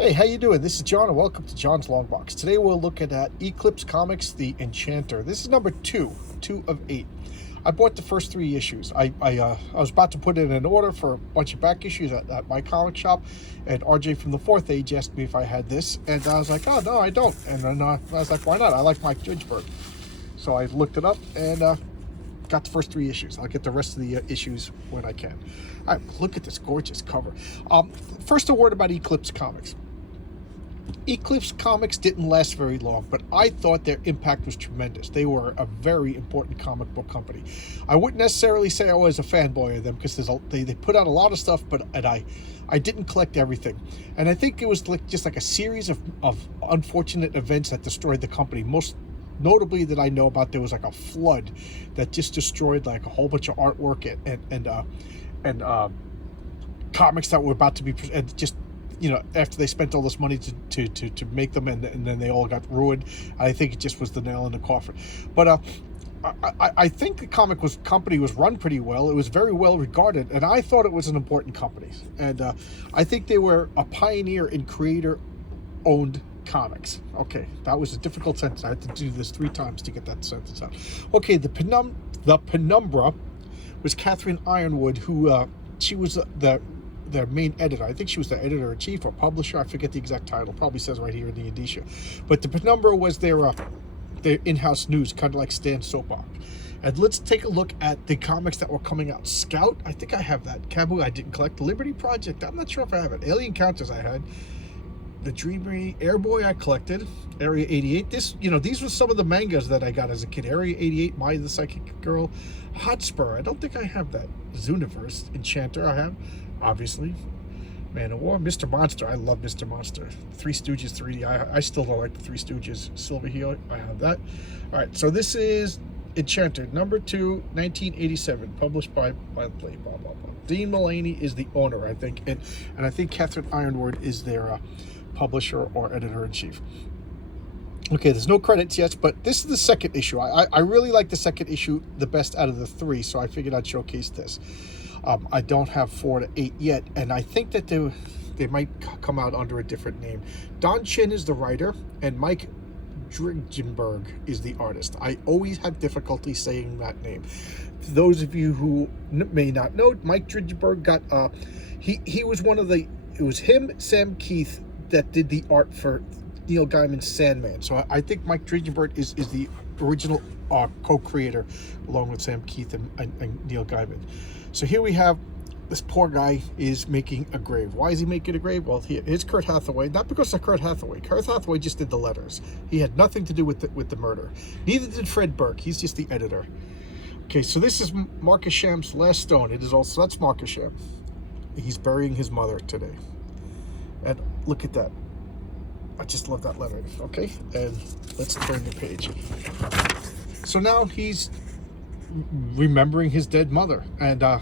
Hey, how you doing? This is John, and welcome to John's Long Box. Today we'll look at Eclipse Comics, The Enchanter. This is number two of 8. I bought the first 3 issues. I was about to put in an order for a bunch of back issues at my comic shop, and RJ from the 4th Age asked me if I had this, and I was like, oh, no, I don't. And then I was like, why not? I like Mike Judgeberg. So I looked it up and got the first 3 issues. I'll get the rest of the issues when I can. All right, look at this gorgeous cover. First, a word about Eclipse Comics. Eclipse Comics didn't last very long, but I thought their impact was tremendous. They were a very important comic book company. I wouldn't necessarily say I was a fanboy of them because they put out a lot of stuff, but I didn't collect everything. And I think it was just like a series of unfortunate events that destroyed the company. Most notably that I know about, there was like a flood that just destroyed like a whole bunch of artwork and comics that were about to be just, you know, after they spent all this money to make them, and then they all got ruined. I think it just was the nail in the coffin. But I think the company was run pretty well. It was very well regarded, and I thought it was an important company. And I think they were a pioneer in creator-owned comics. Okay, that was a difficult sentence. I had to do this 3 times to get that sentence out. Okay, the Penumbra was Catherine Ironwood, who she was their main editor. I think she was the editor-in-chief or publisher. I forget the exact title. Probably says right here in the indicia. But the Penumbra was their in-house news, kind of like Stan's soap opera. And let's take a look at the comics that were coming out. Scout, I think I have that. Cabu, I didn't collect. Liberty Project, I'm not sure if I have it. Alien Encounters, I had. The Dreamery, Airboy, I collected. Area 88. These were some of the mangas that I got as a kid. Area 88, Maya the Psychic Girl. Hotspur, I don't think I have that. Zooniverse, Enchanter, I have. Obviously, Man of War, Mr. Monster. I love Mr. Monster. Three Stooges 3D. I still don't like the Three Stooges. Silver Heel. I have that. All right, so this is Enchanter, number 2, 1987, published by blah blah blah. Dean Mullaney is the owner, I think, and I think Catherine Ironwood is their publisher or editor-in-chief. Okay, there's no credits yet, but this is the second issue. I really like the second issue the best out of the 3, so I figured I'd showcase this. I don't have 4 to 8 yet, and I think that they might come out under a different name. Don Chin is the writer, and Mike Dringenberg is the artist. I always have difficulty saying that name. For those of you who may not know, Mike Dringenberg got he was one of the. It was him, Sam Keith, that did the art for Neil Gaiman's Sandman. So I think Mike Dringenberg is the original co-creator, along with Sam Keith and Neil Gaiman. So here we have this poor guy is making a grave. Why is he making a grave? Well, here's Kurt Hathaway. Not because of Kurt Hathaway. Kurt Hathaway just did the letters. He had nothing to do with the murder. Neither did Fred Burke. He's just the editor. Okay, so this is Marcus Sham's Last Stone. It is also, that's Marcus Sham. He's burying his mother today. And look at that. I just love that lettering. Okay, and let's turn the page. So now he's remembering his dead mother, and I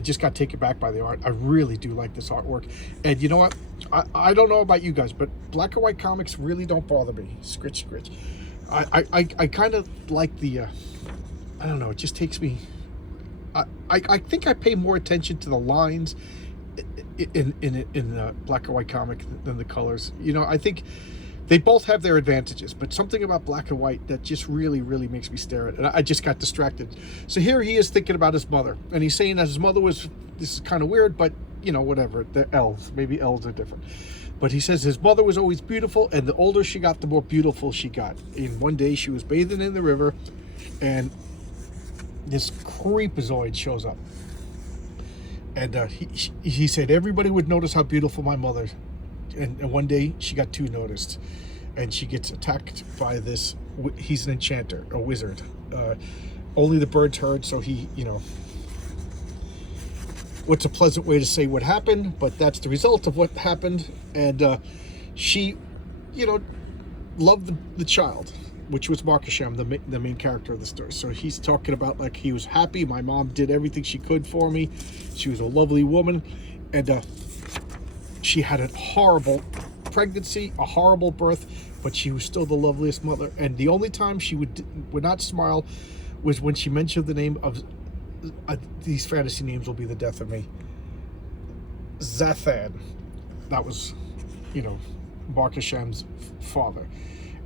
just got taken back by the art. I really do like this artwork. And you know what, I don't know about you guys, but black and white comics really don't bother me. Scritch. I kind of like the I don't know, it just takes me, I think I pay more attention to the lines in the black and white comic than the colors. You know, I think they both have their advantages, but something about black and white that just really makes me stare at it. And I just got distracted. So here he is thinking about his mother, and he's saying that his mother was, this is kind of weird, but you know, whatever, they're elves, maybe elves are different. But he says his mother was always beautiful, and the older she got, the more beautiful she got. And one day she was bathing in the river, and this creepazoid shows up. And he said everybody would notice how beautiful my mother. And one day she got too noticed, and she gets attacked by this. He's an enchanter, a wizard. Only the birds heard, so he, you know. What's a pleasant way to say what happened? But that's the result of what happened. And she, you know, loved the child, which was Marcus Sham, the main character of the story. So he's talking about like he was happy. My mom did everything she could for me. She was a lovely woman, and she had a horrible pregnancy, a horrible birth, but she was still the loveliest mother. And the only time she would not smile was when she mentioned the name of these fantasy names will be the death of me. Zathan. That was, you know, Mark Hasham's father.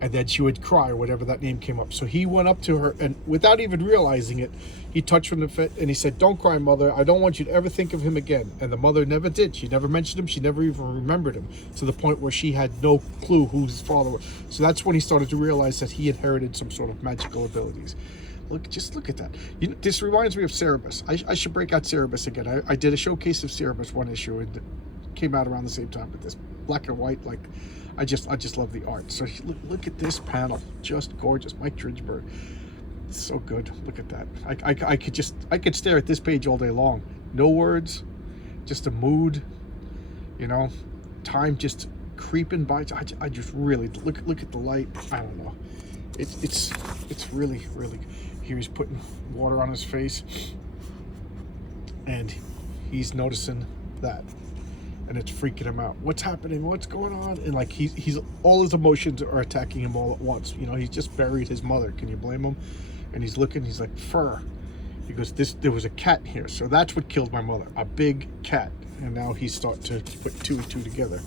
And then she would cry whenever that name came up. So he went up to her, and without even realizing it, he touched her in the face and he said, "Don't cry, mother. I don't want you to ever think of him again." And the mother never did. She never mentioned him. She never even remembered him, to the point where she had no clue who his father was. So that's when he started to realize that he inherited some sort of magical abilities. Just look at that. This reminds me of Cerebus. I should break out Cerebus again. I did a showcase of Cerebus one issue, and it came out around the same time with this black and white. Like, I just love the art. So look at this panel, just gorgeous. Mike Dridgeberg, it's so good. Look at that. I could stare at this page all day long. No words, just a mood. You know, time just creeping by. I just really look at the light. I don't know. It's really. Here he's putting water on his face, and he's noticing that. And it's freaking him out. What's happening? What's going on? And like he's all his emotions are attacking him all at once. You know, he's just buried his mother. Can you blame him? And he's looking. He's like, fur. He goes, there was a cat here, so that's what killed my mother. A big cat. And now he's starting to put two and two together.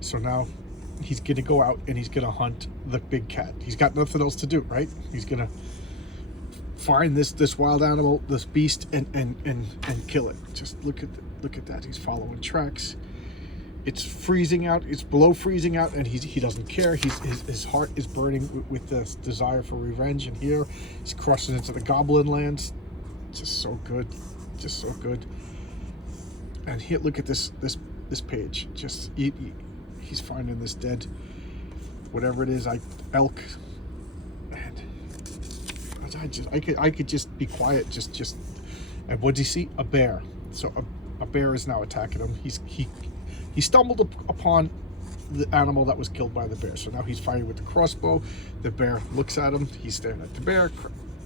So now he's gonna go out and he's gonna hunt the big cat. He's got nothing else to do, right? He's gonna find this wild animal, this beast, and kill it. Just look at that. He's following tracks. It's freezing out. It's below freezing out, and he doesn't care. His heart is burning with this desire for revenge. And here he's crossing into the goblin lands. Just so good, just so good. And here, look at this page. Just he's finding this dead, whatever it is, elk. And I could just be quiet. Just. And what does he see? A bear. So a bear is now attacking him. He stumbled upon the animal that was killed by the bear. So now he's fighting with the crossbow. The bear looks at him. He's staring at the bear.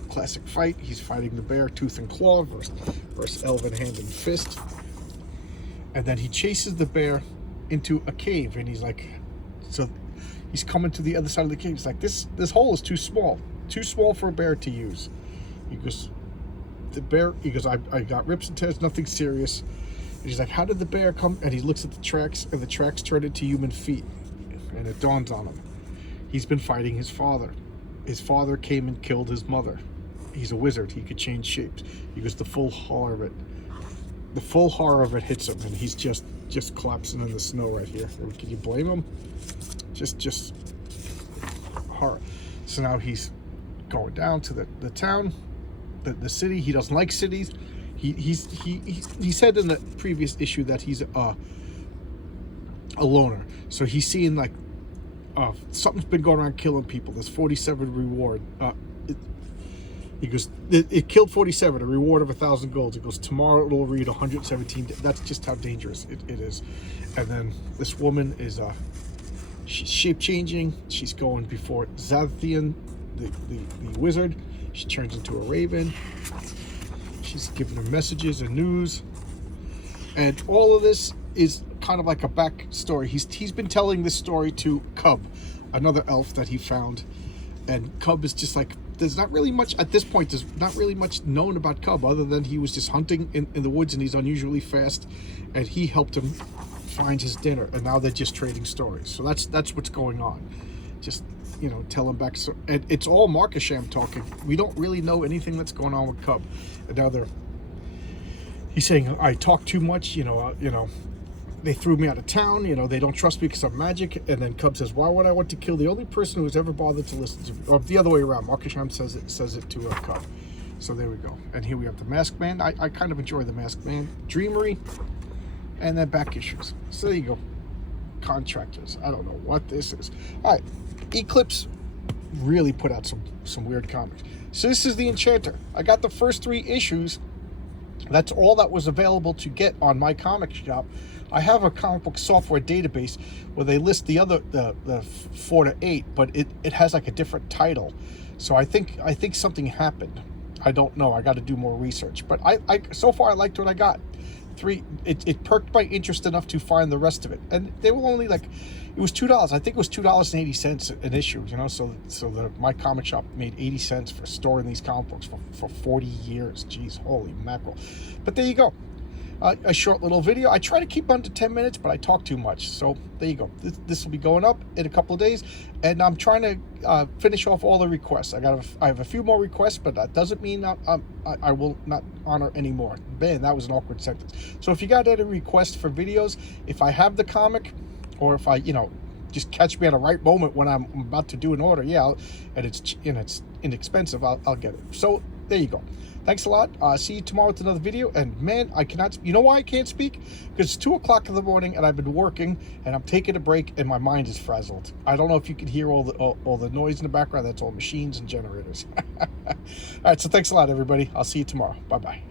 Classic fight. He's fighting the bear tooth and claw versus elven hand and fist. And then he chases the bear into a cave. And he's like, so he's coming to the other side of the cave. He's like, this hole is too small for a bear to use. He goes, I got rips and tears, nothing serious. And he's like, how did the bear come? And he looks at the tracks, and the tracks turn into human feet. And it dawns on him. He's been fighting his father. His father came and killed his mother. He's a wizard. He could change shapes. He goes, the full horror of it hits him, and he's just collapsing in the snow right here. Can you blame him? Just horror. So now he's going down to the town, the city. He doesn't like cities. He said in the previous issue that he's a loner. So he's seeing like something's been going around killing people. There's 47 reward. He goes, it killed 47, a reward of 1,000 golds. He goes, tomorrow it'll read 117. That's just how dangerous it is. And then this woman is she's shape changing. She's going before Zathian, the wizard. She turns into a raven. She's giving her messages and news. And all of this is kind of like a backstory. He's been telling this story to Cub, another elf that he found. And Cub is just like, there's not really much, at this point, there's not really much known about Cub other than he was just hunting in the woods and he's unusually fast. And he helped him find his dinner. And now they're just trading stories. So that's what's going on. Just, tell him back. So, and it's all Markasham talking. We don't really know anything that's going on with Cub. And now he's saying, I talk too much, they threw me out of town, they don't trust me because I'm magic. And then Cub says, why would I want to kill the only person who's ever bothered to listen to me? Or the other way around, Markasham says it to Cub. So there we go. And here we have the Masked Man. I kind of enjoy the Masked Man. Dreamery, and then back issues. So there you go. Contractors. I don't know what this is. All right. Eclipse really put out some weird comics. So this is the Enchanter. I got the first 3 issues. That's all that was available to get on my comic shop. I have a comic book software database where they list the other the 4 to 8, but it has like a different title. So I think something happened. I don't know. I got to do more research. But I so far I liked what I got. 3. It perked my interest enough to find the rest of it, and they were only like, it was $2. I think it was $2.80 an issue. So my comic shop made 80 cents for storing these comic books for 40 years. Jeez, holy mackerel! But there you go. a short little video. I try to keep under 10 minutes, but I talk too much. So there you go. This will be going up in a couple of days, and I'm trying to finish off all the requests. I have a few more requests, but that doesn't mean I will not honor any more. Man, that was an awkward sentence. So if you got any requests for videos, if I have the comic, or if I, just catch me at a right moment when I'm about to do an order, and it's inexpensive, I'll get it. So there you go. Thanks a lot. See you tomorrow with another video. And man, I cannot. You know why I can't speak? Because it's 2 o'clock in the morning, and I've been working, and I'm taking a break, and my mind is frazzled. I don't know if you can hear all the noise in the background. That's all machines and generators. All right. So thanks a lot, everybody. I'll see you tomorrow. Bye bye.